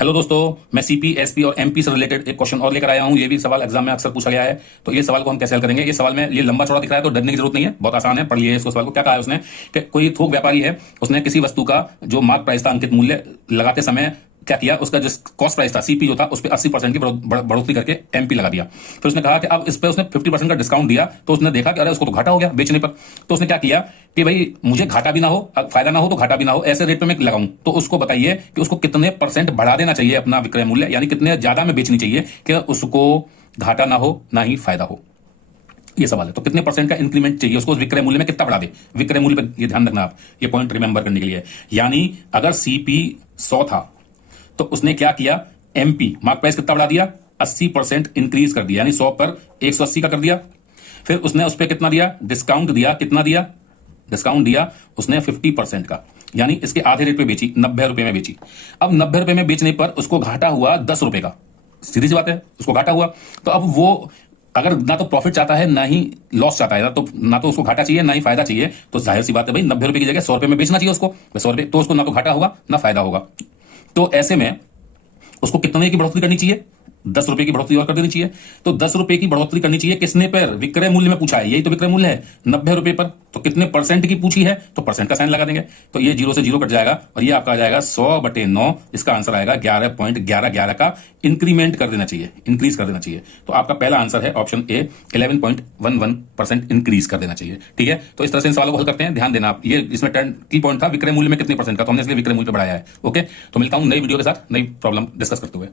Hello दोस्तों, मैं CP, SP और एमपी से रिलेटेड एक क्वेश्चन और लेकर आया हूं। ये भी सवाल एग्जाम में अक्सर पूछा गया है, तो ये सवाल को हम कैसे हल करेंगे। ये सवाल में ये लंबा चौड़ा दिख रहा है तो डरने की जरूरत नहीं है, बहुत आसान है। पढ़ लिए इसको सवाल को। क्या कहा है उसने कि कोई थोक व्यापारी है, उसने किसी वस्तु का जो मार्क प्राइस था, अंकित मूल्य लगाते समय क्या किया, उसका जो कॉस्ट प्राइस था सीपी जो था उस पर 80% की बढ़ोतरी करके एमपी लगा दिया। फिर उसने कहा कि अब इस पर उसने 50% का डिस्काउंट दिया, तो उसने देखा कि अरे उसको तो घाटा हो गया बेचने पर। तो उसने क्या किया कि भाई मुझे घाटा भी ना हो, फायदा ना हो तो घाटा भी ना हो, ऐसे रेट पे मैं लगाऊं। तो उसको बताइए कि उसको कितने % बढ़ा देना चाहिए अपना विक्रय मूल्य, यानी कितने ज्यादा में बेचनी चाहिए कि उसको घाटा ना हो ना ही फायदा हो। ये सवाल है। तो कितने % का इंक्रीमेंट चाहिए उसको, उस विक्रय मूल्य में कितना बढ़ा दे। विक्रय मूल्य पर ये ध्यान रखना, आप ये पॉइंट रिमेंबर करने के लिए। यानी अगर सीपी 100 था तो उसने क्या किया, एमपी मार्क प्राइस कितना बढ़ा दिया, 80% इंक्रीज कर दिया, यानी 100 पर 180 का कर दिया। फिर उसने उस पर कितना दिया, डिस्काउंट दिया। कितना दिया, डिस्काउंट दिया उसने 50% का, यानी इसके आधे रेट पे बेची, 90 रुपए में बेची। अब 90 रुपए में बेचने पर उसको घाटा हुआ 10 रुपए का। सीधी सी बात है, उसको घाटा हुआ। तो अब वो अगर ना तो प्रॉफिट चाहता है ना ही लॉस चाहता है, ना तो उसको घाटा चाहिए ना ही फायदा चाहिए, तो जाहिर सी बात है भाई 90 रुपए की जगह 100 रुपए में बेचना चाहिए उसको। 100 रुपए तो उसको ना तो घाटा होगा ना फायदा होगा। तो ऐसे में उसको कितने की बढ़ोतरी करनी चाहिए, 10 रुपए की बढ़ोतरी और कर देनी चाहिए। तो 10 रुपए की बढ़ोतरी करनी चाहिए किसने पर, विक्रय मूल्य में पूछा है, यही तो विक्रय मूल्य है 90 रुपए पर। तो कितने % की पूछी है, तो % का साइन लगा देंगे। तो ये 0 से 0 कट जाएगा और ये आपका आ जाएगा 100/9। इसका आंसर आएगा 11.1111 का इंक्रीमेंट कर देना चाहिए, इंक्रीज कर देना चाहिए। तो आपका पहला आंसर है ऑप्शन ए, 11.11% इंक्रीज कर देना चाहिए। ठीक है, तो इस तरह से इन सवालों को हल करते हैं। ध्यान देना आप, ये इसमें टर्न की पॉइंट था विक्रय मूल्य में कितने % का, तो हमने इसलिए विक्रय मूल्य पर बढ़ाया है। ओके, तो मिलता हूं नई वीडियो के साथ, नई प्रॉब्लम डिस्कस करते हुए।